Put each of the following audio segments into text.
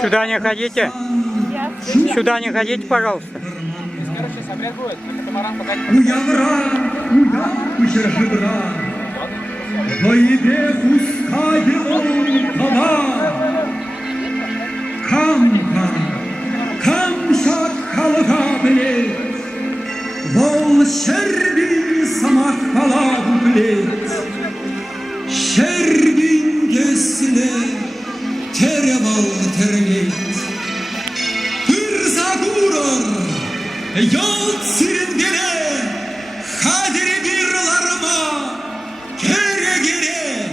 Сюда не ходите. Сюда не ходите, пожалуйста. Yol sürüngene, kaderi birlarıma, gere gere.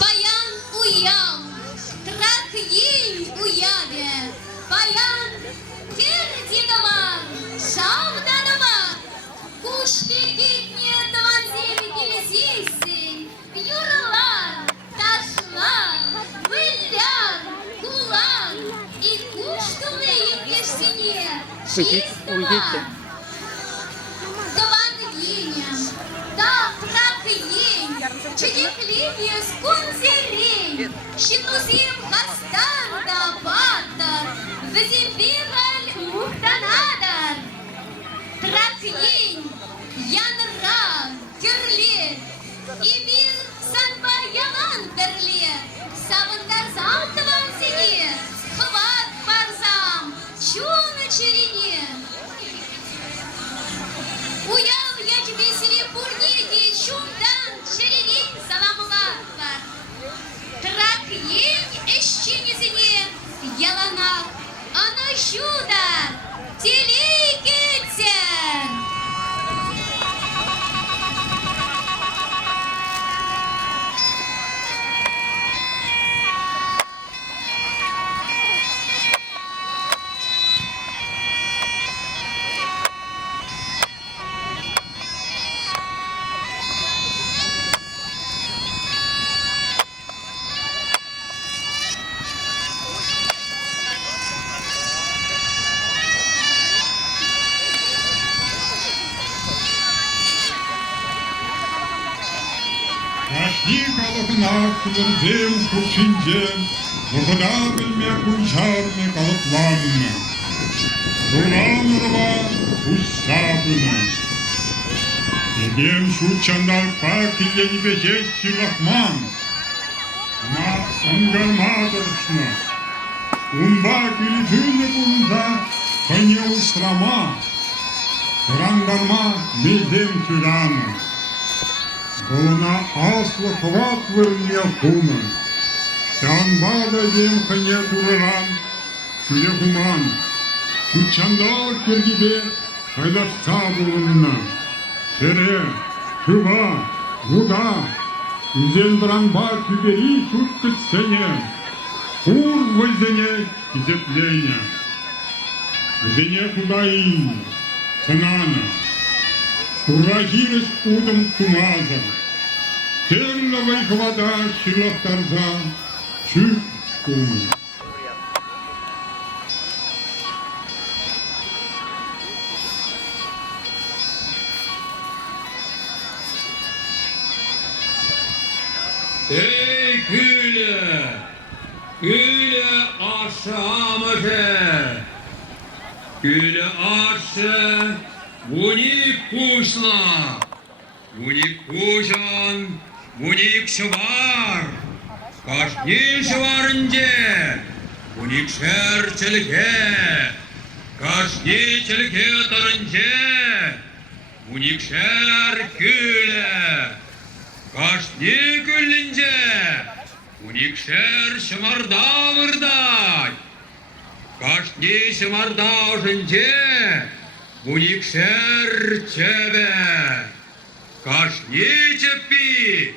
Баян уял, трак ей уяве, баян кердинова, шавданова, кушпекитне Юрлар, ташлар, вылляр, кулар и куштулы егешсине чистыла. Двангиням, да пракинь, чудеклине скунзерень, щитузим хастан да баттар, везимбираль мухтанадар. Тракинь, янра, кюрле, и мир санба ялан керле, савындар залтыван сине, хват барзам, чуны черене. Уял ячбесире бурнеди, чундан черенин саламлар. Трак ень эшченезине, яланак, ана жудар, телей кетсен. Ашни калыкына кылырдым куршинже, Мұрғыда білме күншарны қалықланны. Рулан ұрға ұстапыны. Егем шутчандалпа келгені бешет силахман. Ма ұнгарма дұрышны. Унба күлітіні бұнда қыне ұстрама. Құрандарма мейдем түланы. Бұлына аслы қыват вырне құны. Сянбада дем қыне тұрыран, күле құман. Шутчандал кергебе қайлақса бұлынына. Сере, шыба, ғуда, үзен бұранба күбери күткітсене. Құр вызене кизеплене. Үзене құдайын, сынаны. Урагирис удом кумаза, Терновой вода щелок торза, чуть кумы. Ey güle, güle aşamışı, güle aşı, unik kuşla, unik kuşan, unik şıvar, kaşni şıvarınca, unik şer çelike, kaşni çelike tarınca, unik şer güle, kaşni gülünce, unik şer şımarda vırday, kaşni şımarda oşunca, unik şer çebe, kaşni çepi,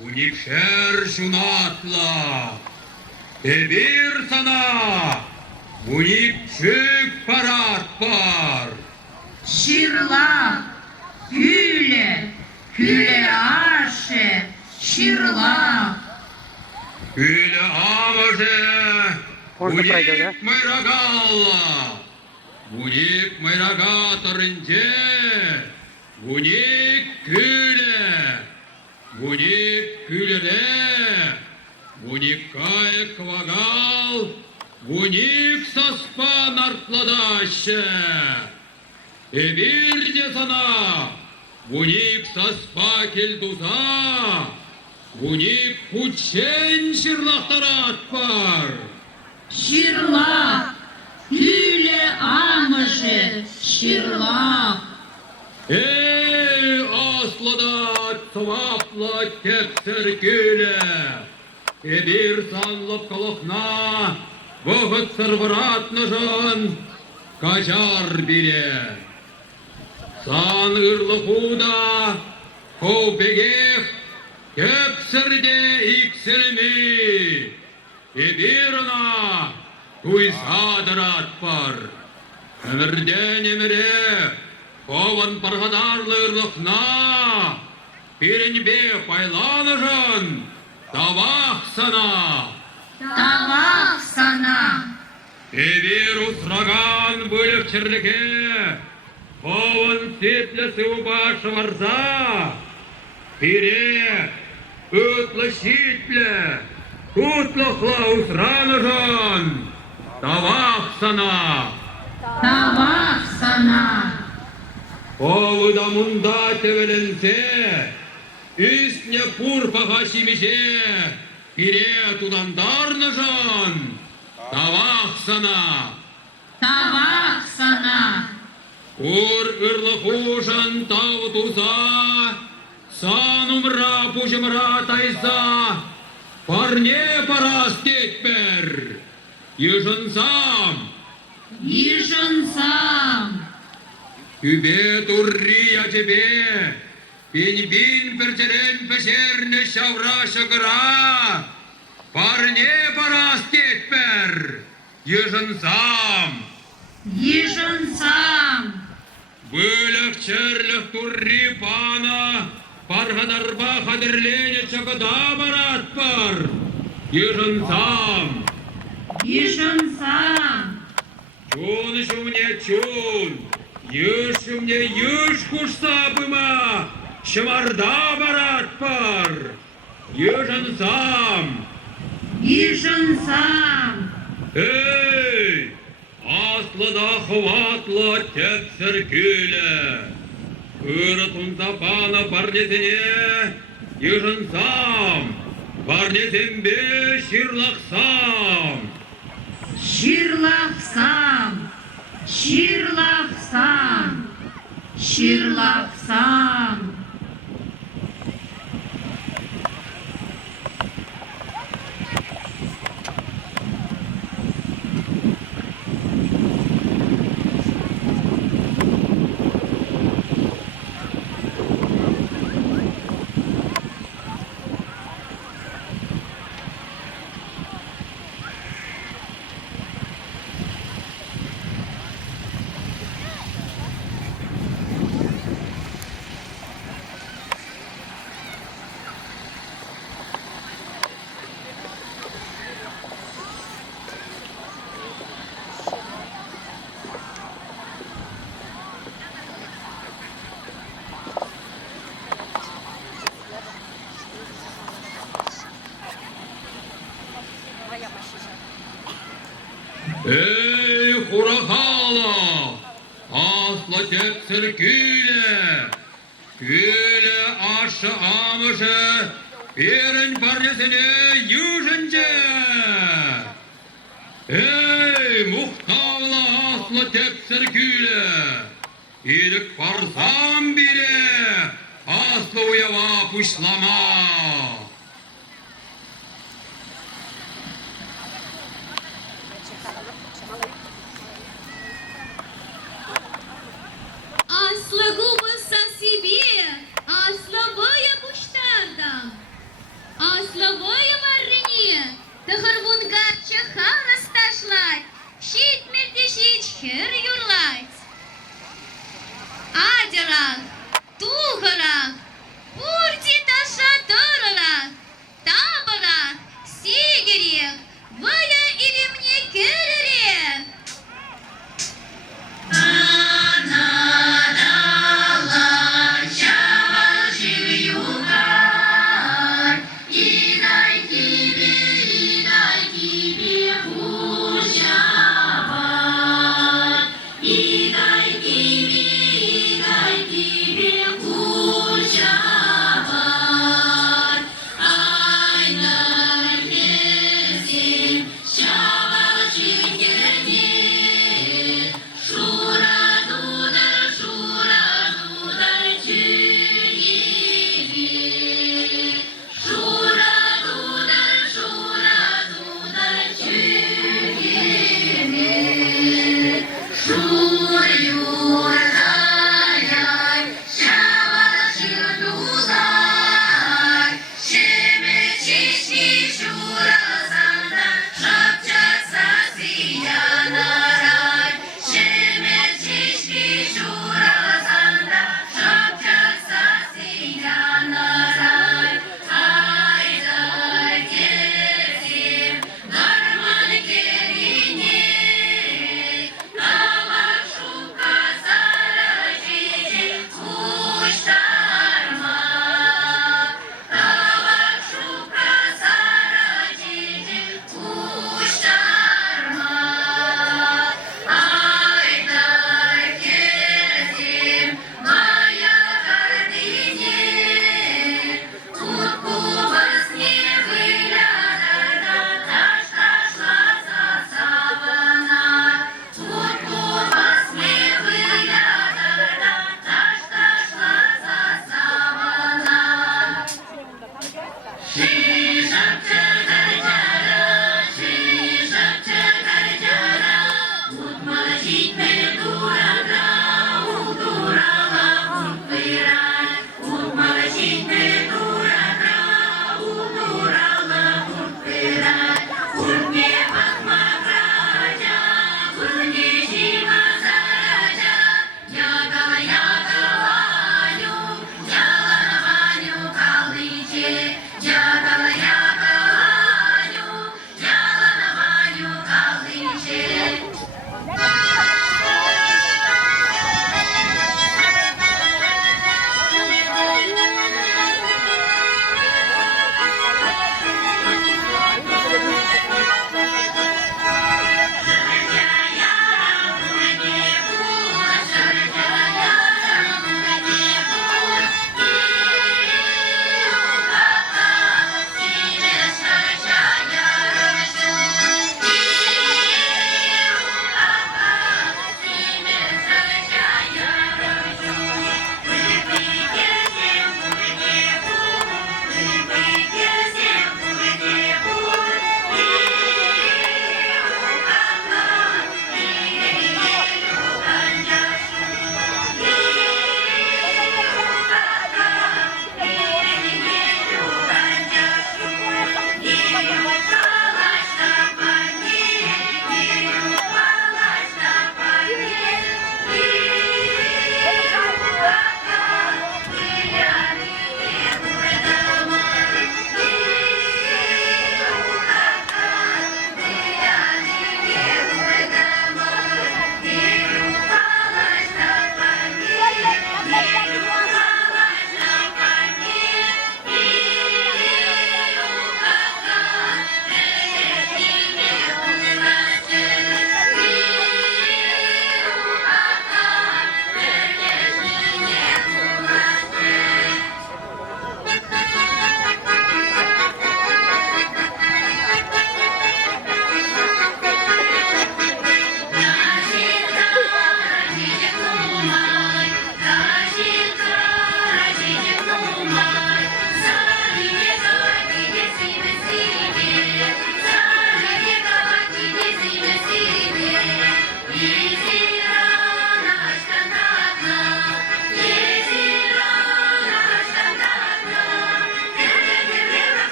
unik şer şunatla, bir sana, unik çük parat var. Şirla, güle, güle aşı, şirla. Güle amışı, Можно пройдет, да? unik mıragalla, unik mıraga tarınca, unik güle, unik gülere, unik kayık vagal, unik saspa nartladaşı. Bir de sana, unik saspa kelduza, unik kuçen şırlaktarat var. Şirla, güle amışı, şirla. Ey aslada sıvapla kepser güle, bir sanlıp kalıkna, vıhıt sırvıratnışın, kaçar bile. San ırlıkuda, kovbegeh, kepserde ikselimi, birina, kuysadırat var. Ömürden emire, kovan parhadarlı ırlıkna, birin be paylanışın, davak sana. Davak sana. Bir usragan bölükçirlike, kovan setlesi ubaşı varsa, bire, ötlü şitle, kutluqla usranışın, davak sana. Davak sana. Ovu da munda tevelense, üstüne purpağa şimişe, bire tudandarnışın, davak sana. Davak sana. Ur ırlı kuşan tav tuza, sanumra puşumra taysa, parne parast etber, yışınsam, Yışınsam. kübe turri acebe, bin perçeren peşerne şavra şakıra, parne parast etber, yışınsam. Yışınsam. Bölük çerlik turri pana, parhadarba kadirlene çakıda barat var, yışınsam. Yışınsam. Çun şumne çun, yüş şumne yüş kuşsabıma, şımarda barat var, yışınsam. Yışınsam. Hey! Aslı da hıvatlı tepsir güle, Kırıtın tapana parnesine, yışınsam, parnesim be şirlaksam. Şirlaksam. Şirlaksam. Şirlaksam. Эй, хурахала, асла тепсер күле ашы амышы, перін парлесіне южынче. Эй, muhtavla aslı tepsir küle, idik parsam bile, aslı uyava puşlama. Aslı gubısa sibi, aslı boya puştarda. Aslı boya varrini, tıhırvunga çıkana staşlat, şit mirdeşiç hır yurlat. Adıraq, tuğıraq, burdi taşa dırıraq, tabıraq, sigiriyaq, vaya ilimni kırırıq.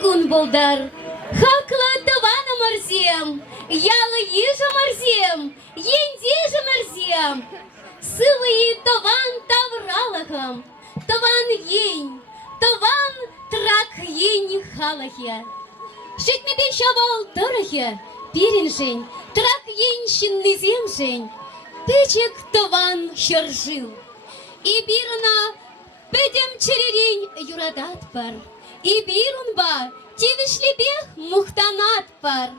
Чыгун болдар. Хакла тавана марзем, яла ежа марзем, ендежа марзем. Сылые таван тавралахам, таван ень, таван трак ень халахе. Шитме бешавал дорохе, пиреншень, трак ень шинны земшень. Печек таван шаржил. И бирна педем черерень юрадат пар. И бирунба тивишлебех мухтанат пар.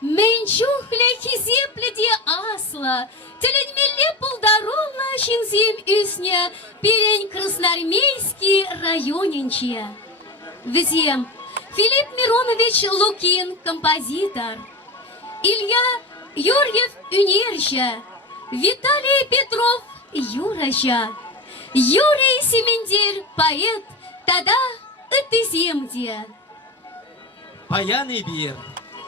Менчухле хизепледе асла, теленмеле полдаровла шинзем үсне, перень красноармейский районенче. Взем Филипп Миронович Лукин, композитор. Илья Юрьев Унерща, Виталий Петров Юраща, Юрий Семендер, поэт, тогда это земде. Паяны бир,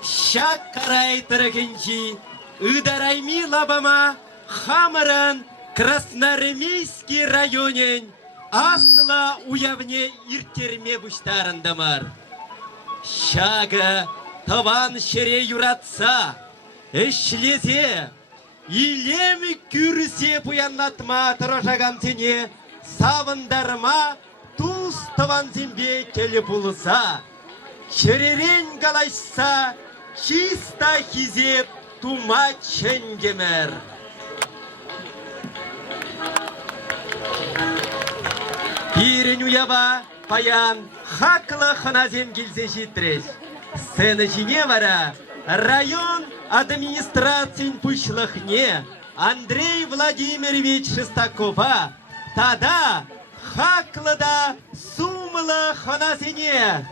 щак карай таракенчи, ыдарайми лабама, хамаран, Красноармейский районен, асла уявне иртерме буштарындамар. Щага таван шере юратса, эшлезе, илем күрсе пуяннатма тарожаган тене, савындарма, туз таван зембе келе булса. Черерен галайса, чиста хизеп тума ченгемер. Пирен уяба паян хакла ханазем гилзе житрес. Сцена жине вара район администрациян пушлахне Андрей Владимирович Шестакова. Тада хаклада сумла ханазене.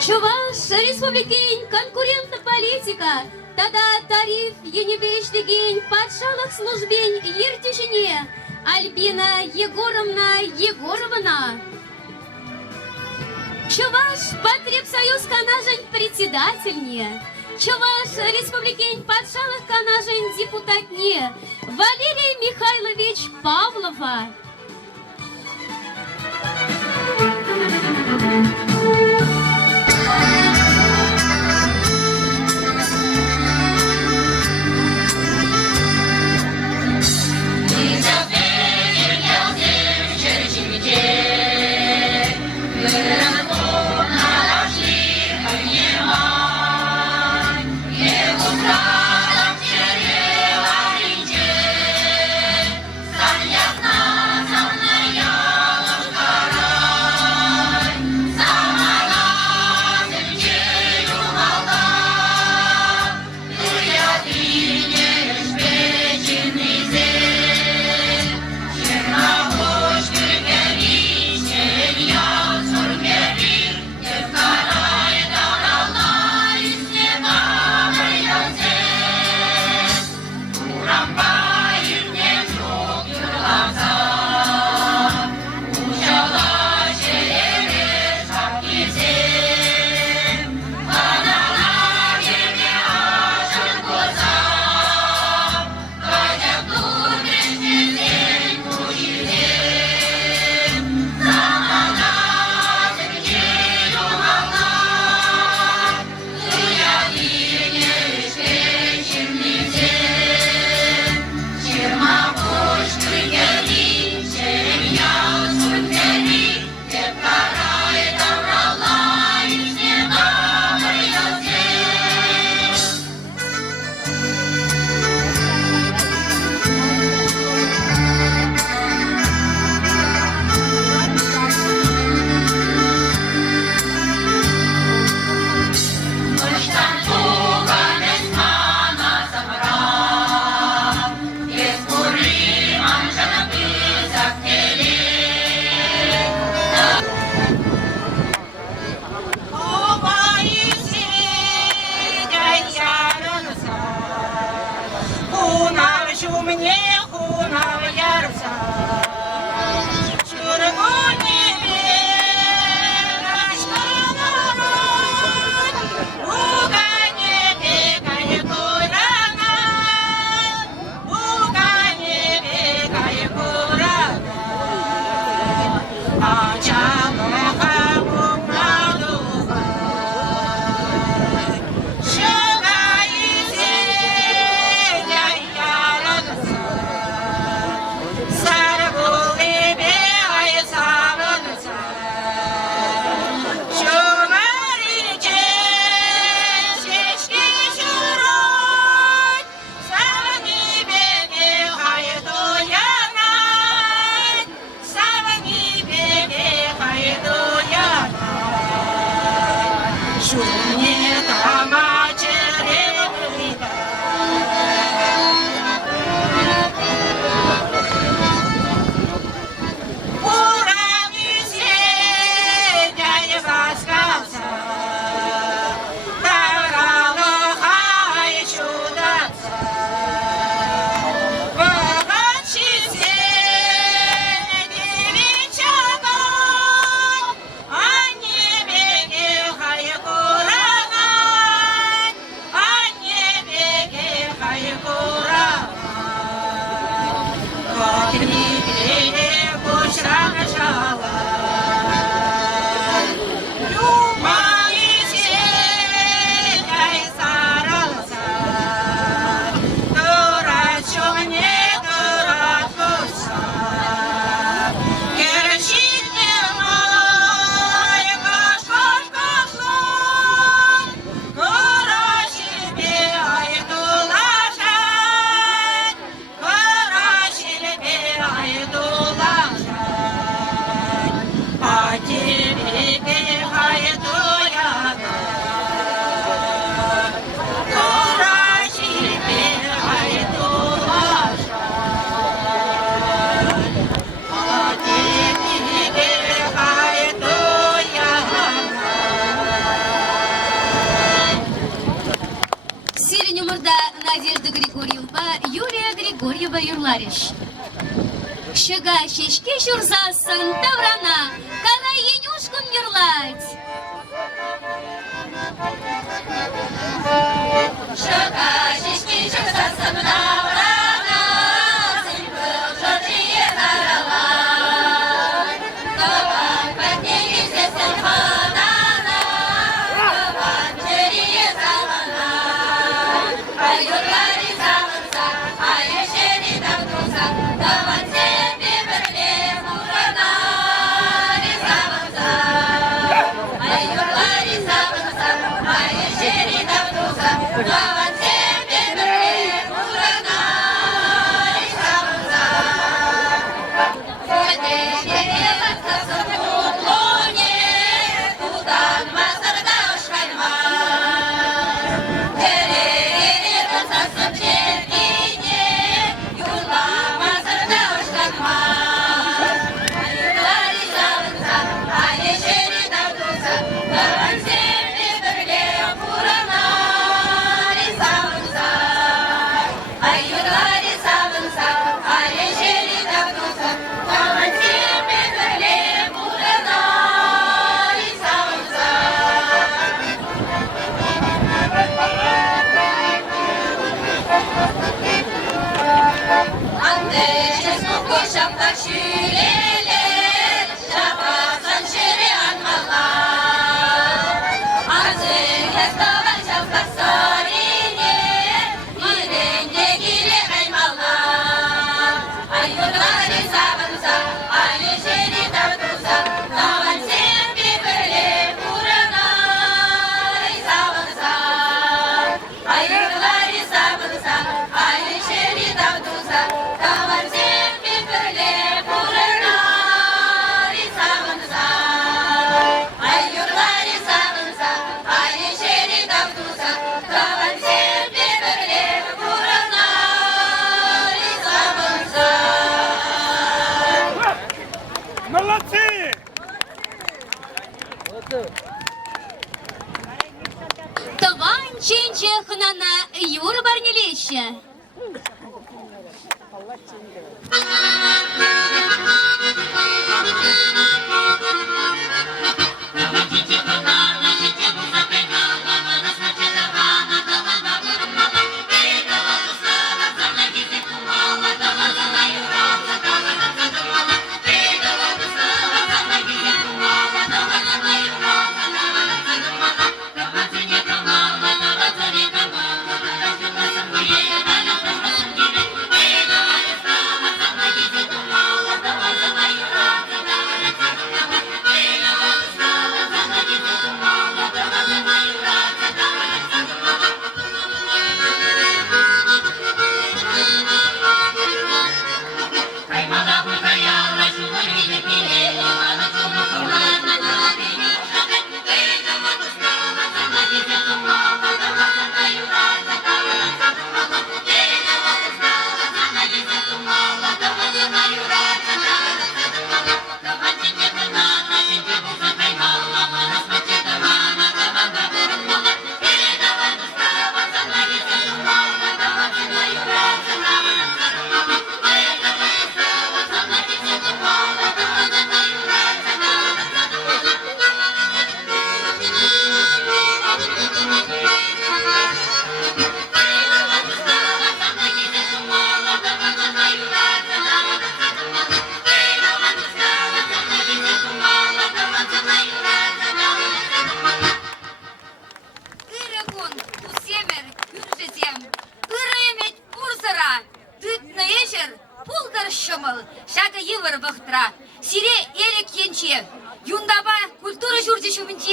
Чуваш республикин конкурентна политика, тогда тариф енебештегин подшалах службень ертюшине Альбина Егоровна Егоровна. Чуваш потребсоюз канажень председательне, Чуваш республикин подшалах канажень депутатне Валерий Михайлович Павлова. Чудне дома черевы. Уровни сидя воскался, Тавралуха и чудотца. Надежда Григорьева, Юлия Григорьева Юрлариш. Шыга шешке журзасын таврана, кала енюшкун юрлать. Шыга шешке журзасын таврана, сыпыл жоржие таралай. Кабан пәтнеге сесін ханана, кабан жерие салана. Аюрлари салынса, айешери давдурса, даван себе бірле буранари салынса. Аюрлари салынса, айешери давдурса, даван себе бірле буранари салынса. Көтешке қатқасы құтлоне, тудан мазырда ұшқаймар. Таван ченче хнана юр барнелеще. Thank you.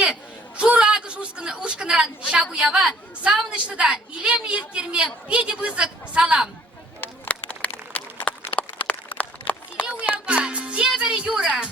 келсе, журагы ушкынран шагуява, савнышты да илем ертерме педи вызык салам. Сире уява, север юра.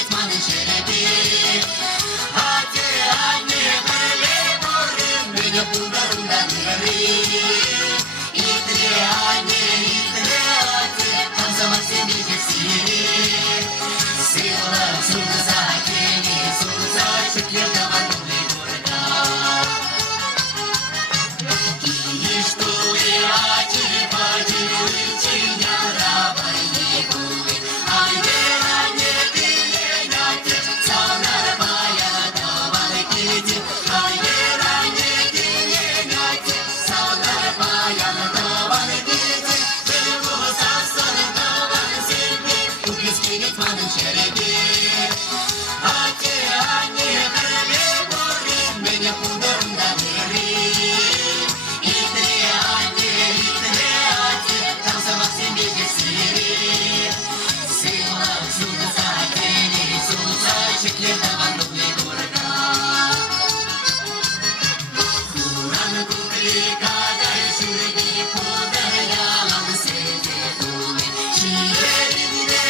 Etmanın şerebi Hadi anne böyle korum Beni kullarından yeri İtre anne itre hadi Tam zaman sen bileceksin Sıyla sunuza keni sunuza Şükür davan dolu burada İş dolu acı bacı için yarabayı kuvvet Haydi anne diyen atı Sağlar bayana davanı gidi Haydi anne diyen atı Sağlar bayana davanı gidi Benim bu saslanın davanı sildi Bu keskin etmanın şerebi Hadi anne böyle korum Beni kullarından yeri İtre anne itre hadi Tam zaman sen bileceksin Sıyla sunuza keni sunuza Şükür davan dolu burada Kur'an kukri kadar şurbi Kudar yalan sevdi dolu Şiirinde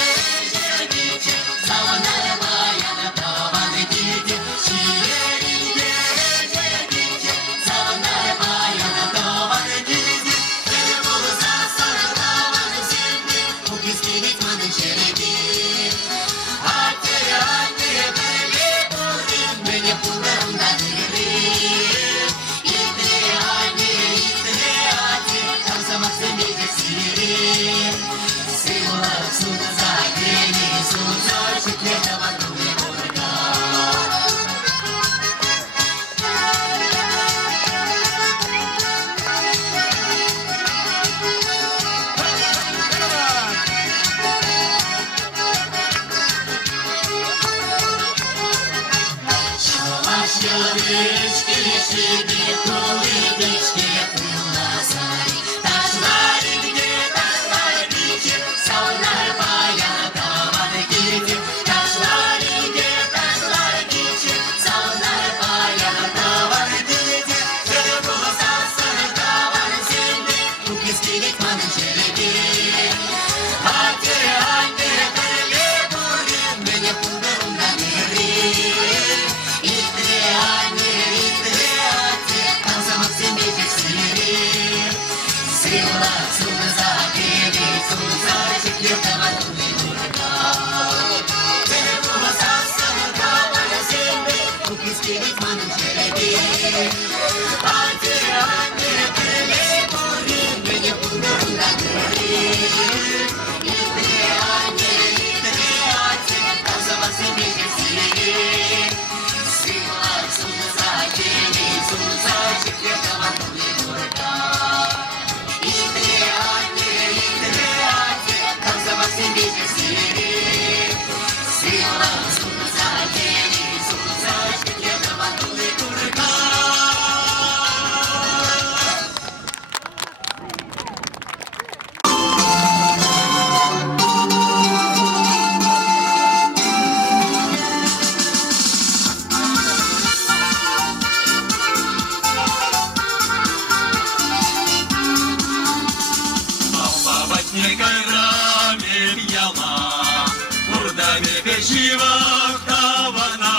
şerbiçe Zavanlar bayana davan gidi Şiirinde şerbiçe Zavanlar bayana davan gidi Benim olsa sana davanı sildi Bu keskin etmanın şerebi Hadi anne böyle korum Beni kullarından yeri İtre anne itre hadi Tam zaman sen bileceksin Sıyla sunuza keni sunuza Şükür davan dolu burada Şavaş yarış girişi Kuli geçti kıllasari Taşlar inge taşlar biçi Sağlar bayana davanı gidi Taşlar inge taşlar biçi Sağlar bayana davanı gidi Benim bu saslanır davanı sildi Bu keskin etmanın şerebi Hadi anne böyle korum Beni kullarından yeri İtre anne itre hadi Tam zaman sen bileceksin Sıyla sunuza keni sunuza Şükür davan dolu burada Benim bu saslanır davanı sildi Bu keskin etmanın şerebi Hadi anne böyle korum Beni kullarından yeri İtre anne itre hadi Tam zaman sen bileceksin Sıyla sunuza keni sunuza Şükür davan dolu burada İtre anne itre hadi Tam zaman sen bileceksin Sıyla sunuza keni sunuza Şükür davan dolu burada Бабочник грамме пьяна, Урдами печива тавана,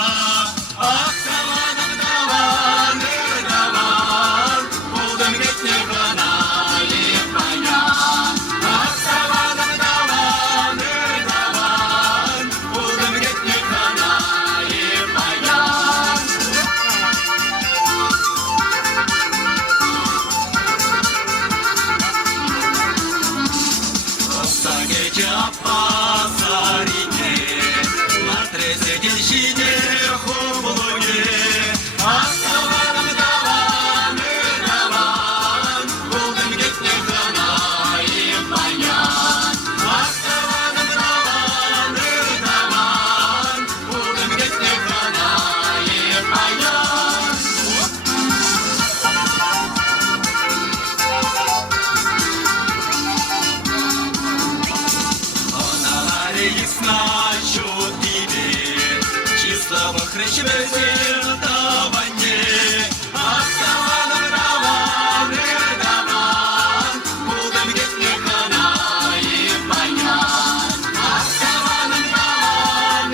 Ах, таваном даван, даван, Булдым кетне гана, лепаян, Ах, таваном даван, даван, Булдым кетне гана, лепаян. Сагече апасарине, Матресе денщине хублуне, Аставаным даван, даван, Булдым кетне гана, лепаян, Аставаным даван, даван, Булдым кетне гана, лепаян. Значу тебе чистого хрещебезия даванье, Аставаным даван, даван, Булдым кетне гана, лепаян, Аставаным даван,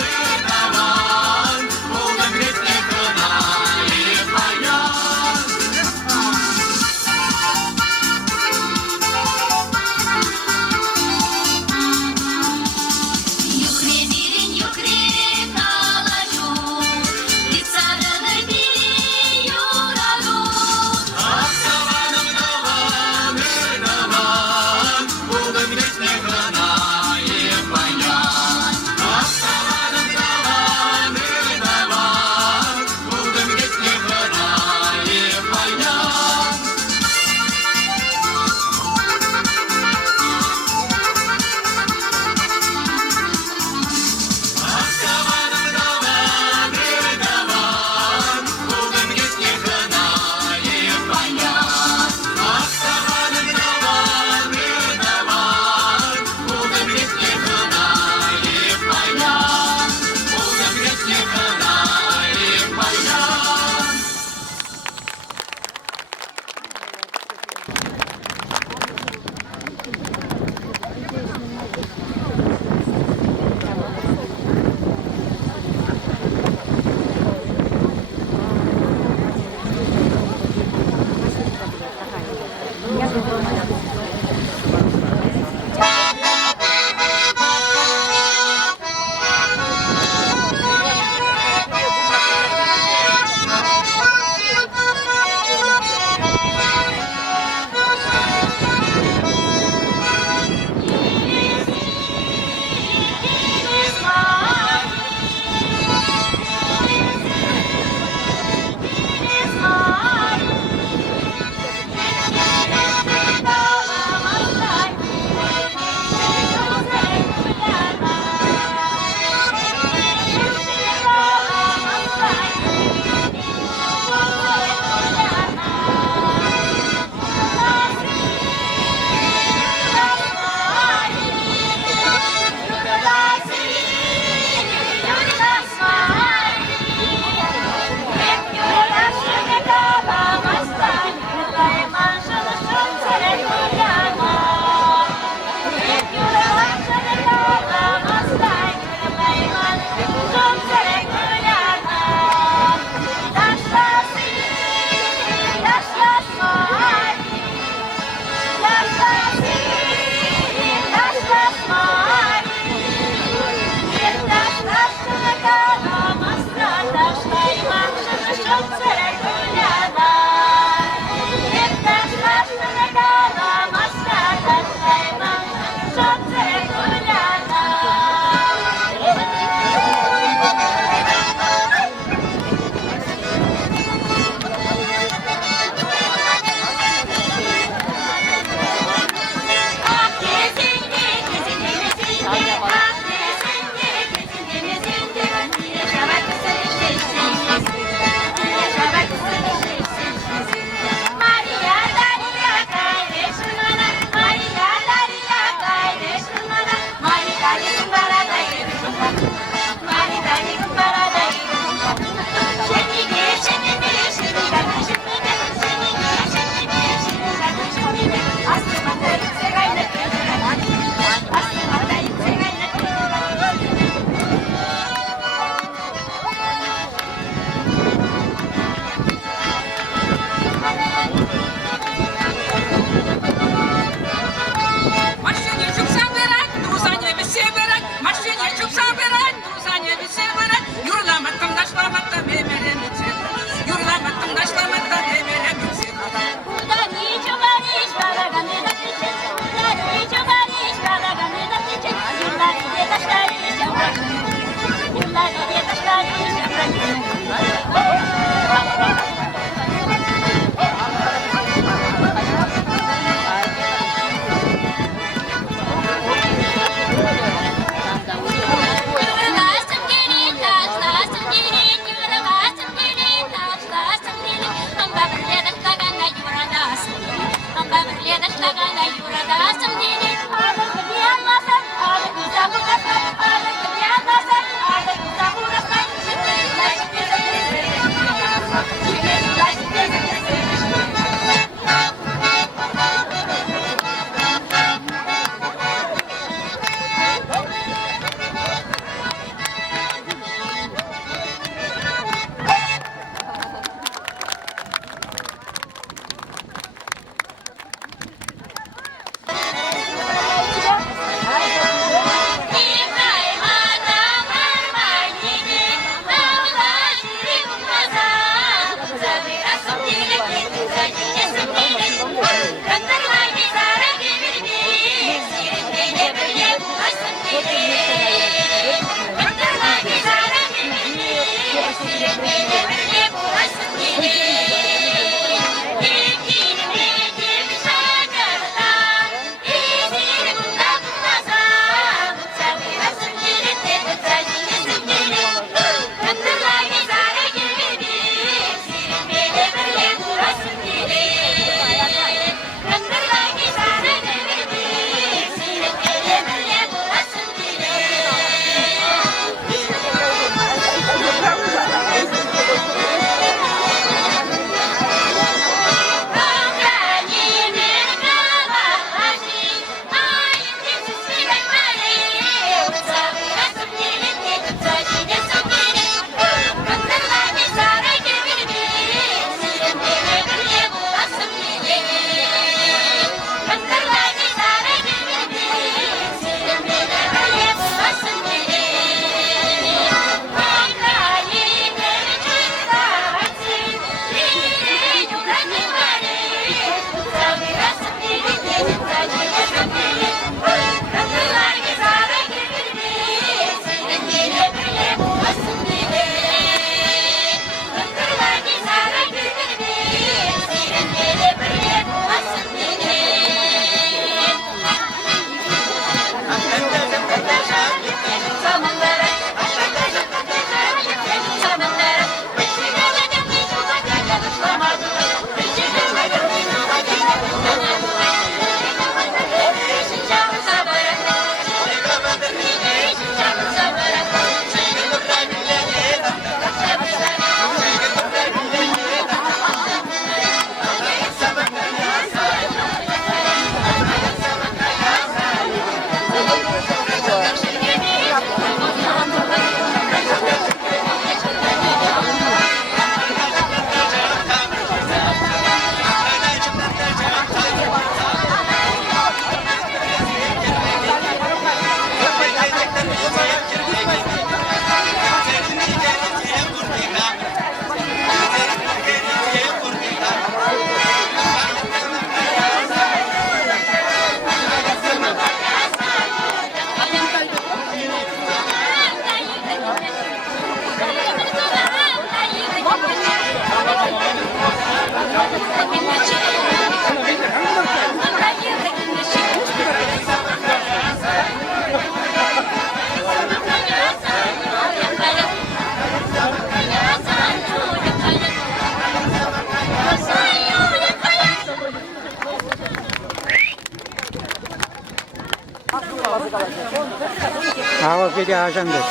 Ava bir de ajandır.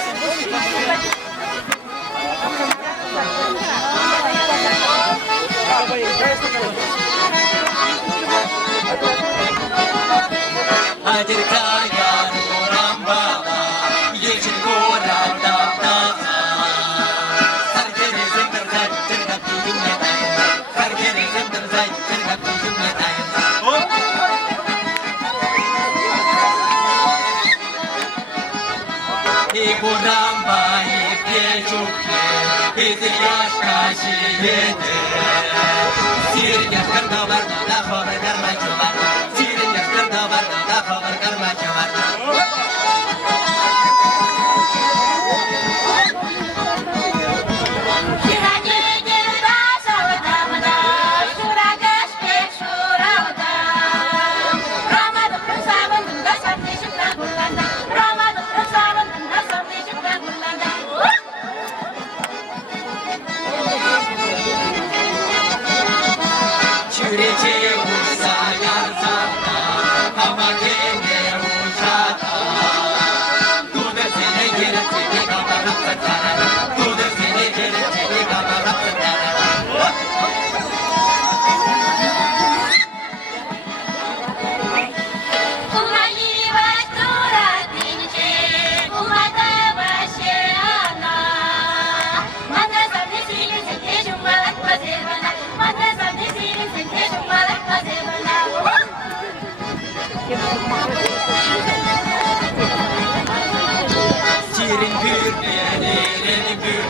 Hadir kaya nuram baba, yeşil koran dağdaza. Sargeri zımbır zay, tırnak yüzümle dayan. Sargeri zımbır zay, tırnak yüzümle dayan. Hop! İkuram bayıp geçukle, bizi yaş kaşiyede. Sirin yaşlarda var da haber karmacı var. Sirin yaşlarda var da haber karmacı var. Çüreci vursa yarsana, ama kenge uçata. Dudu seni gerisini kabarıp sıçara. Dudu seni gerisini kabarıp sıçara. Şirin pür, yerin pür.